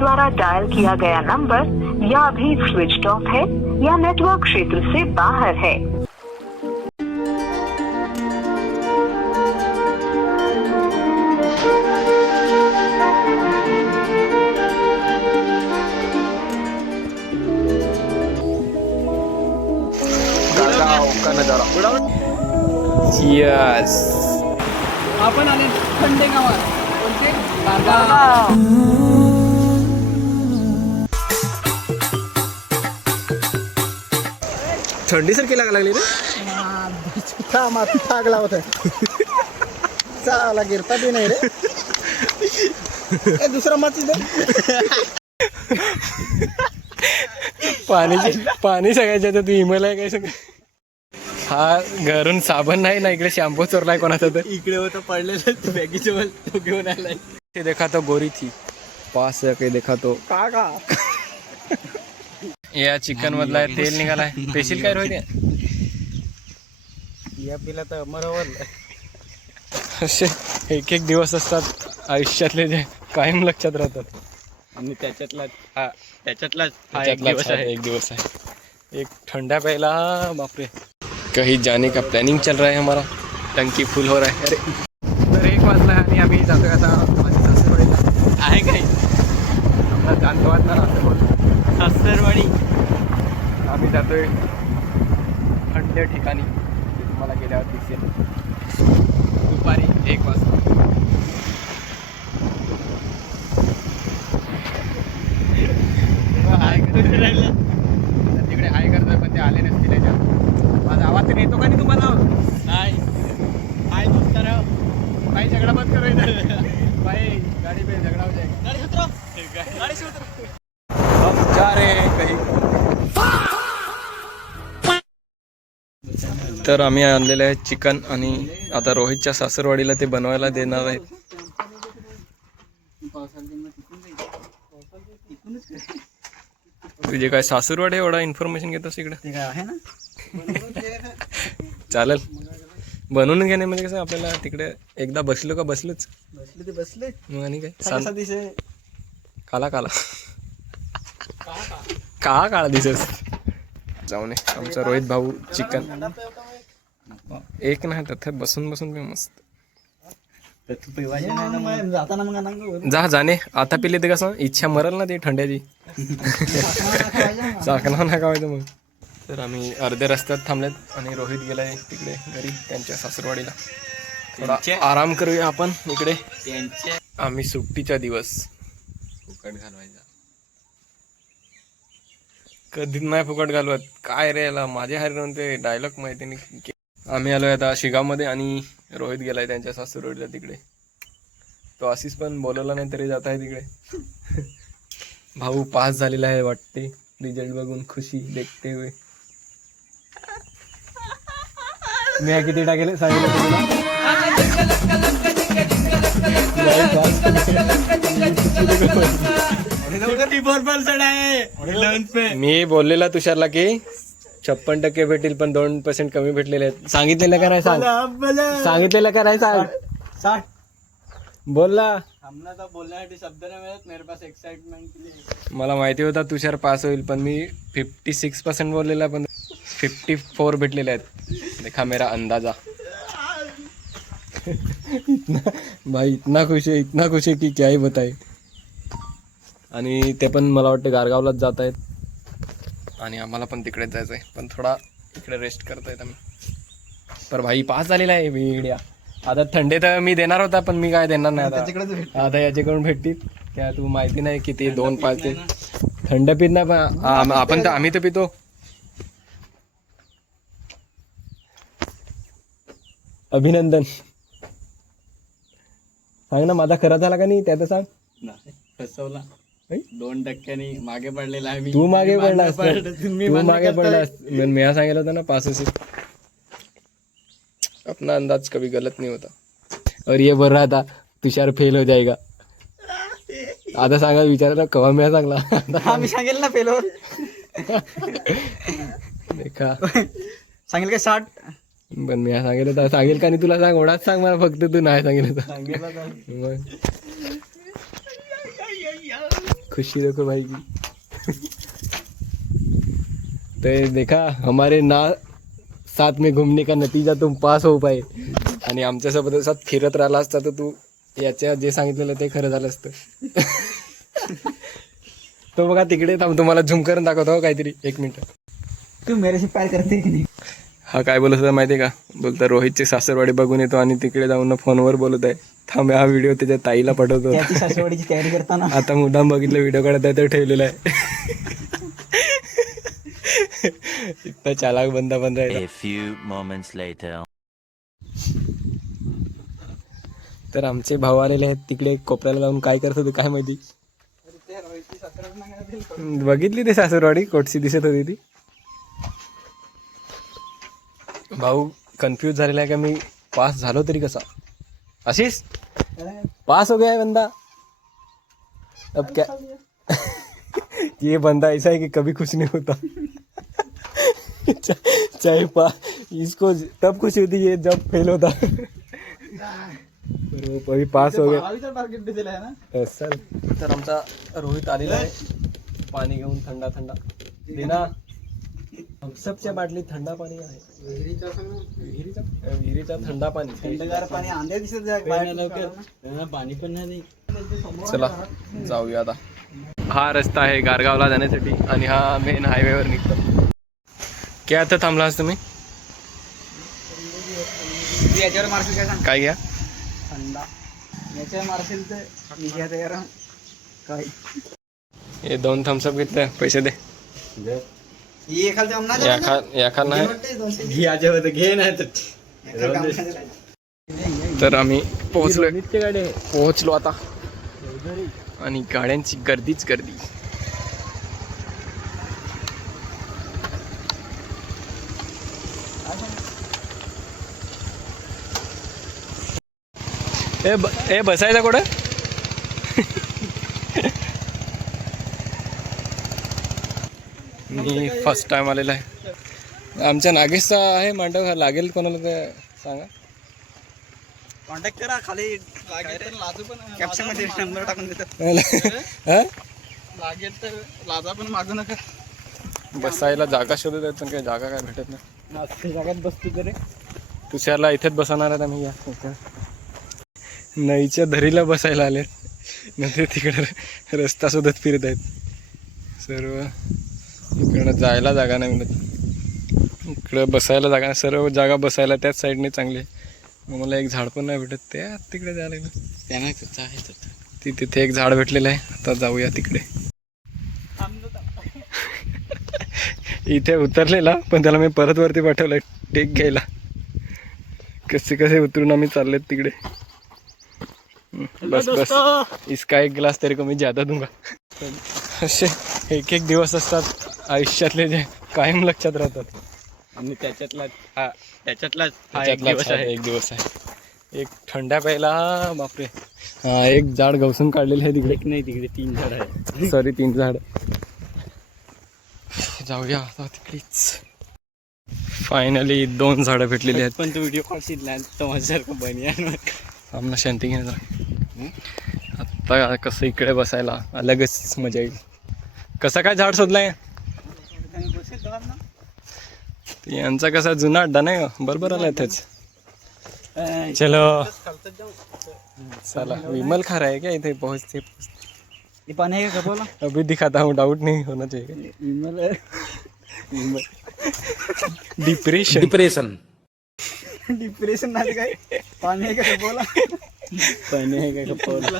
द्वारा dial KIA गया number या अभी स्विच ऑफ है या नेटवर्क क्षेत्र से बाहर है। का नजारा। यस, आपण आले थंडे गावात. कोणते? गारगाव. थंडी सारखी लागा लागली रे. माती थाग लावत आहे. चाला गिरता बी नाही रे. दुसरा माती दे. पाणी सगळ्याच्या तू हिमालय काय सगळं. हा घरून साबण नाही ना, इकडे शॅम्पू चोरलाय कोणाचा तर. इकडे होतं पडलेलं बॅगीचे वर तो घेऊन आलाय. ते देखा तो गोरी थी पास काही देखा तो का या चिकन मधला तेल निघालाय. पेशील काय रोहित या पिला तर मरावर. असे एक एक दिवस असतात आयुष्यातले जे कायम लक्षात राहतात. आणि त्याच्यातलाच हा एक दिवस है। एक ठंडा पहला, बाप रे। कहीं जाने का प्लानिंग चल रहा है हमारा, टंकी फुल हो रहा है। अरे तर 1 वाजला आणि आम्ही जातोय आता माझ्या सासरवाडीला. आहे काय जानतवाडला राहतो सासरवाडी. आम्ही जातोय थंड ठिकाणी, ते तुम्हाला गेल्यावर दिसेल. दुपारी 1 वाजता. तिकडे हाय करतोय पण ते आले नसतील त्याच्यात. माझा आवाज तर येतो का नाही तुम्हाला? नाही हाय दोस्तार. भाई झगड़ा मत करो इधर. भाई गाड़ी पे झगड़ा हो जाएगा. गाड़ी उतरो. गाड़ी से उतरो. हम जा रहे हैं कहीं. तर आम्ही आणलेलं आहे चिकन आणि आता रोहितच्या सासरवाडीला ते बनवायला देणार आहेत. तुझे काय सासरवाडी एवढा इन्फॉर्मेशन घेतोस इकडे? ते काय आहे ना. चालेल, बनवून घेणे म्हणजे कसं आपल्याला तिकडे एकदा बसलो का बसलोच. बसले ते बसले. मग आणि काय कसा दिसे. काला काला काळा काळा दिसस. जाऊ नये. आमचा रोहित भाऊ चिकन एक नाही तर बसून बसून पण मस्त. जाताना मग जा जाणे आता पिले ते कसं इच्छा मरल ना ते थंड्याची. चाकणा नका व्हायचं मग. तर आम्ही अर्ध्या रस्त्यात थांबलेत आणि रोहित गेलाय तिकडे घरी त्यांच्या सासरवाडीला. थोडा आराम करूया आपण इकडे. आम्ही सुट्टीचा दिवस फुकट घालवायचा. कधीच नाही फुकट घालवत. काय रे याला माझ्या हरी म्हणते डायलॉग माहिती नाही. आम्ही आलोय आता शिगावमध्ये आणि रोहित गेलाय त्यांच्या सासरवाडीला तिकडे. तो आशिष पण बोलवला नाही तरी जात आहे तिकडे. भाऊ पास झालेला आहे वाटते. रिझल्ट बघून खुशी देखते हुए. मी किती टाकेले सांगितलं मी बोललेला तुषारला की 56% भेटेल पण 2% कमी भेटलेले आहेत. सांगितलेलं का नाही सांग. सांगितलेलं का नाही सांग. 60 बोलला. हमला तर बोलण्यासाठी शब्द नाही मिळत. मेरे पास एक्साइटमेंट. मला माहिती होता तुषार पास होईल पण मी 56% बोललेला पण 54 भेटलेले आहेत. देखा मेरा अंदाजा. भाई इतना खुश है की क्या ही बताए. आणि ते पण मला वाटतं गारगावलाच जात आहेत आणि आम्हाला पण तिकडेच जायचं आहे. पण थोडा इकडे रेस्ट करतायत आम्ही. पर भाई पास झालेला आहे मीडिया. आता थंडे तर मी देणार होता पण मी काय देणार नाही आता. आता याच्याकडून भेटतील क्या तू माहिती नाही किती 2-5 ते थंड पित नाही पण आपण तर आम्ही तर पितो. अभिनंदन. सांग ना माझा खरा झाला का नाही त्याचं सांग. फसवला. 2% मागे पडलेला आहे. तू मागे पडलास. तू मागे पडलास. मी सांगितलं होतं ना पास असेल. अपना अंदाज कभी गलत नहीं होता. और ये बोल रहा था तुषार फेल हो जाएगा. आता सांगा विचारायला कवा मी सांगला. मी सांगेल ना फेल होत. देखा सांगेल काय 60. पण मी सांगेल तर सांगेल का नाही तुला सांग. एवढाच सांग मला फक्त. तू नाही सांगेल तर मग खुशी देखो भाई की. तो देखा हमारे ना साथ में घूमने का नतीजा तुम पास हो पाए. आणि आमच्यासोबत साथ फिरत राहिला असता तर तू याच्या जे सांगितलेलं ते खरं झालं असतं. तो बघा तिकडे थांब, तुम्हाला झूम करून दाखवतो हो काहीतरी. 1 मिनिट. तू मेरेशी प्यार करते की नाही? हा काय बोलत होता माहिती आहे का? बोलता रोहितची सासरवाडी बघून येतो आणि तिकडे जाऊन फोनवर बोलत आहे. थांब हा व्हिडिओ त्याच्या ताईला पाठवतो. त्याची सासवडीची तयारी करताना आता मुद्दाम बघितलं व्हिडिओ काढत आहे तर ठेवलेला आहे. इतका चालाक बंदा बंद आहे. A few moments later. तर आमचे भाऊ आलेले आहेत तिकडे कोपऱ्याला जाऊन काय करत होते काय माहिती. बघितली ती सासरवाडी कोटसी दिसत होती ती. भाऊ कन्फ्यूज झालेला आहे का मी पास झालो तरी कसा. आशीष पास हो गया है बंदा. अब क्या ये बंदा ऐसा है कि कभी खुश नहीं होता. चाहे इसको तब खुशी होती है जब फेल होता. वो अभी पास हो गया. सर तर आमचा रोहित आलेला आहे पाणी घेऊन थंडा थंडा. देना सबच्या बाटली थंडा पाणी आहे. विहिरीचा थंडा पाणी. थंडगार पाणी आंधे दिसत पाणी पण नाही. चला जाऊया आता. हा रस्ता आहे गारगावला जाण्यासाठी आणि हा मेन हायवेवर निघतो. क्या आता थांबलास तुम्ही? याच्यावर मारशील काय सांग? काय घ्या? थंडा याच्यावर मारशील तर मी घ्या तयार काय. हे 2 थम्सअप घेतले पैसे दे. ही एखाद या खाल नाही घे नाही तर आम्ही पोहोचलो आता आणि गाड्यांची गर्दीच गर्दी. ए बसायचा कुठं? मी फर्स्ट टाइम आलेला आहे. आमच्या नागेशचा आहे मांडव. हा लागेल कोणाला ते सांगा. कॉन्टॅक्ट करा खाली लाजू पण कॅप्शन मध्ये नंबर टाकून देतात. लागेल तर लाजा पण मागू नका. बसायला जागा शोधत आहेत पण काही जागा काय भेटत नाही. जागात बसतो तरी तुषारला इथेच बसवणार आहेत आम्ही. या नईच्या दरीला बसायला आले नंतर तिकडे रस्ता शोधत फिरत आहेत सर्व. इकडं जायला जागा नाही मिळत, इकडं बसायला जागा नाही. सर्व जागा बसायला त्याच साईडने चांगली आहे. मला एक झाड पण नाही भेटत. ते तिकडे जायला लागलं. त्यांना आहे तिथे एक झाड भेटलेलं आहे. आता जाऊया तिकडे. इथे उतरलेला पण त्याला मी परत वरती पाठवलं टेक घ्यायला. कसे उतरून आम्ही चाललेत तिकडे. बस बस इसका एक ग्लास तेरे को मी ज्यादा दूंगा. असे एक दिवस असतात आयुष्यातले जे कायम लक्षात राहतात. आणि त्याच्यातलाच एक दिवस आहे. एक थंड्या प्यायला बापरे. हा एक झाड गवसून काढलेलं आहे तिकडे. नाही तिकडे 3 झाड आहे. सॉरी 3 झाड. जाऊया आता तिकडेच. फायनली 2 झाडं भेटलेली आहेत. पण तू व्हिडिओ काढशील ना तर माझ्यासारखं बनियान आम्हाला शांती घेण्याचा. आता कसं इकडे बसायला अलगच मजा येईल. कसं काय झाड शोधलाय? यांचा कसा जुना अड्डा नाही बरोबर आला इथेच. चलो चला. विमल खा रहा है क्या इथे पहुंचते? पाणी आहे का बोला? अभी दिखाता हूँ, डाउट नहीं होना चाहिए. डिप्रेशन नाही काय. पाणी आहे का बोला? पाणी आहे का बोला?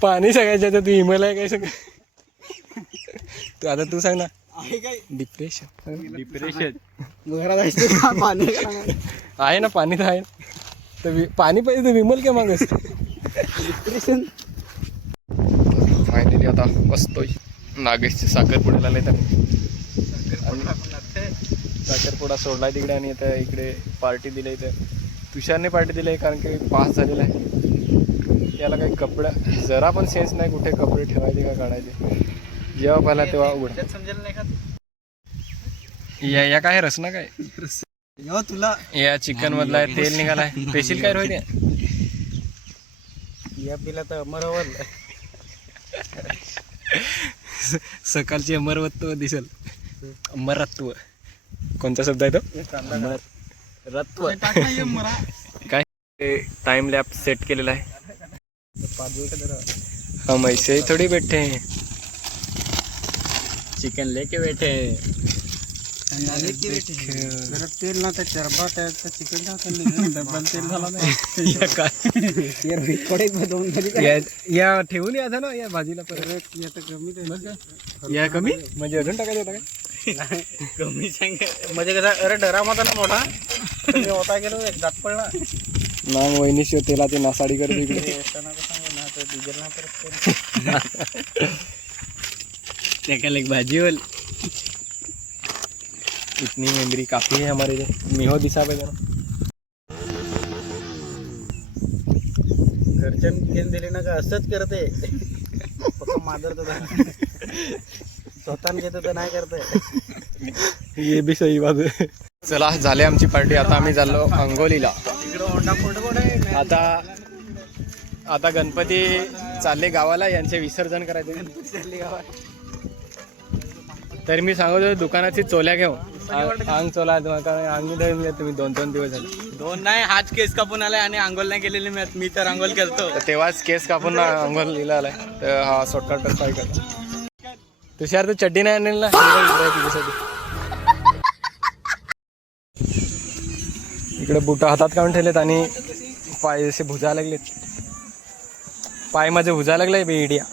पाणी सगळ्याच्या तू हिमल आहे काय सगळं. तू आता तू सांग ना. डिप्रेशन घरात जायचं पाणी आहे ना. पाणी तर आहे तर पाणी पाहिजे तर विमल काय मागस. डिप्रेशन. फायनली आता बसतोय. नागेशचे साखरपुड्याला आले तर साखरपुडा सोडलाय तिकडे आणि आता इकडे पार्टी दिली. तर तुषारने पार्टी दिली आहे कारण की पास झालेला आहे. याला काही कपडा जरा पण सेन्स नाही कुठे कपडे ठेवायचे का काढायचे. जेव्हा पाहिला तेव्हा उघड समजेल नाही का? या काय रसना काय तुला या चिकन मधला तेल निघालाय. पेशील काय रोहित? या पिला तर अमरवल सकाळची अमरवत्व दिसेल. अमरत्व कोणता शब्द आहे तो? अमरत्व. काय टाइम लॅप सेट केलेला आहे. हम ऐसे ही थोड़ी बैठे हैं, चिकन लेके बैठे हैं. जरा तेल ना त्या चरबा त्या चिकन डबल तेल झाला नाही. या काय कढईत दोन झाली या ठेवून या ना या भाजीला परत. या तर कमी या कमी म्हणजे अजून टाकायचं होता काय? कमी म्हणजे कसा अरे डरा होता ना मोठा होता गेलो एक दात पडला ना वहिनीशी तेला ते नासाडी करतो इकडे. एक भाजी होल. इतनी मेमोरी काफी है हमारे लिए. मी हो दिसा पे जरा घरच्यान घेऊन दिले ना का असंच करते पक्का मादर स्वतः घेतो तर नाही करते. ये भी सही बात आहे. चला झाले आमची पार्टी. आता आम्ही चाललो अंगोलीला. आता गणपती चालले गावाला. यांचे विसर्जन करायचे. तर मी सांगतो दुकानाची चोल्या घेऊ. अंग चोला अंगी धरून तुम्ही 2-3 दिवस झाले. 2 नाही हाच केस कापून आलाय आणि आंघोळ नाही केलेली. मी तर आंघोळ करतो. तर तेव्हाच केस कापून अंघोल लिहिला आलाय. तर हा शॉर्टकट रस्ता आहे. तुषार तू चड्डी नाही आणेल ना तुझ्यासाठी. इकडे बुट हातात काढून ठेवलेत आणि पाय असे भुजा लागलेत. पाय माझे भुजा लागलाय बेडिया.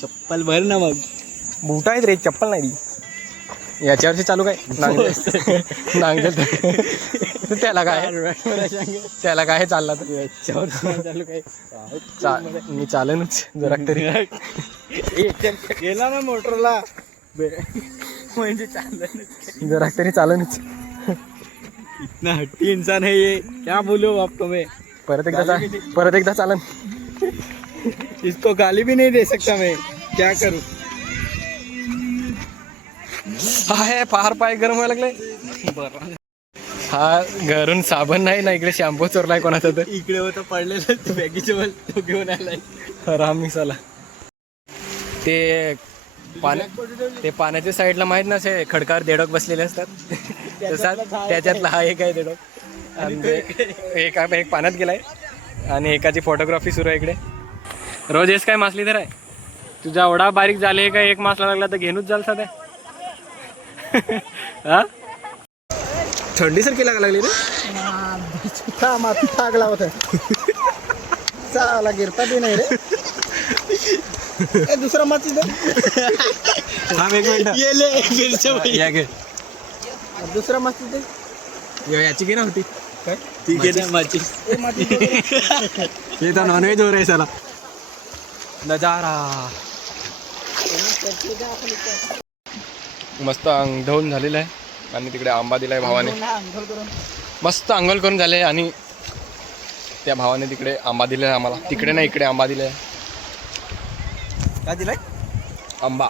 चप्पल भर ना मग. बुट आहेत रे, चप्पल नाही ती. याच्यावरची चालू काय नांगल त्याला काय चालला तर चालू काय मी चालेनच जरा तरी. गेला ना मोटरला म्हणजे चाललं जरा तरी चालेनच. इतना हट्टी इंसान है ये, क्या बोलो आपको मैं. परत एकदा चालन. इसको गाली भी नहीं दे सकता मैं, क्या करूं. आहे फार पाय गरम व्हायला लागले. हा घरून साबण नाही ना, इकडे शॅम्पू चोरलाय कोणाचा तर. इकडे होतं पडलेलं बॅगीच्या वर तो घेऊन आलाय. राम मिसाला ते पाण्याच्या साईडला माहित ना असे खडकावर देडोक बसलेले असतात. तसा त्याच्यातला हा एक आहे देडोक. आणि एक पाण्यात गेलाय आणि एकाची फोटोग्राफी सुरू आहे इकडे. रोज येस काय मासली तर आहे. तुझा एवढा बारीक झाले का एक मासला लागला तर घेणूच जाल साध्या. हा थंडीसारखी लागा लागली रे. माती लागला होता चाला गिरता बी नाही रे. दुसरा माती थांब एक मिनिट. दुसरा माती दे. याची की नव्हती काय ठीक आहे माची. हे तर नॉनव्हेज हो रे साला. नजारा मस्त अंगधवून झालेलं आहे आणि तिकडे आंबा दिलाय भावाने. मस्त अंघोळ करून झाले आणि त्या भावाने तिकडे आंबा दिलाय आम्हाला. तिकडे नाही इकडे आंबा दिलाय. काय दिलाय आंबा.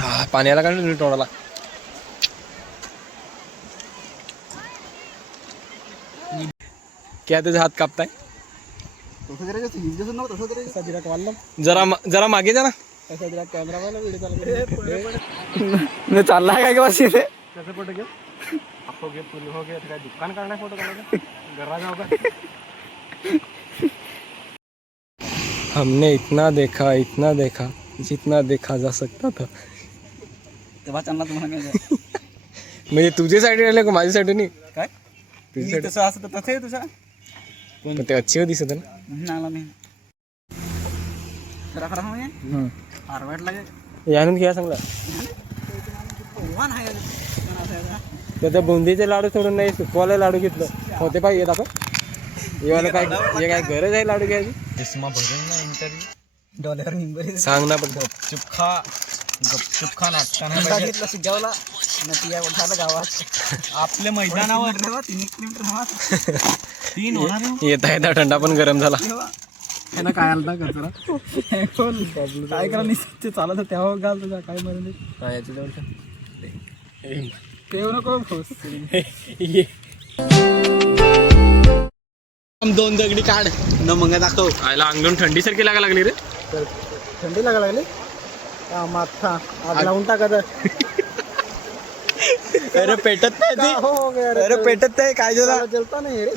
हा पाण्याला का नाही तोंडाला. क्या तुझा हात कापताय. जरा मागे जा ना. कॅमेरा व्हिडिओ चालला काय बस इथे कसं फोटो घेऊ. हो गे फुल हो गे काय दुकान काढणार फोटो काढायचा घरा जाऊ का. हमने इतना देखा जितना देखा जा सकता था. तेव्हा चालला तुम्हाला म्हणजे तुझ्यासाठी राहिले का माझ्यासाठी नाही. काय तुझ्यासाठी तसं असं तर तसं आहे तुझा. पण ते अच्छी दिसत ना. मी खरा म्हणजे फारवाट लागेल. यानंद घ्या सांगला त्याचा बुंदीचे लाडू सोडून नाही सुकवाला लाडू घेतलं होते पाहिजे येत आपण. येवायला काय हे काय गरज आहे लाडू घ्यायची. डॉलर निंबरी सांग ना पण गपचूप खा नाटकानं घेतलं शिजावला नती झालं गावात आपल्या मैदानावर 3 किलोमीटर 3 होणार. येता थंडा पण गरम झाला. काय आलता कचरा काय करा ते चालत तेव्हा घाल तुझा काय म्हणून याच्या जवळ तेव्हा नको ये दोन दगडी काढ न मग दाखव. आयला अंगलून थंडी सारखी लागा लागली रे. थंडी लागा लागली माथा आग लावून टाकत. अरे पेटत नाही ती. अरे पेटत नाही काय जरा जलता नाही रे.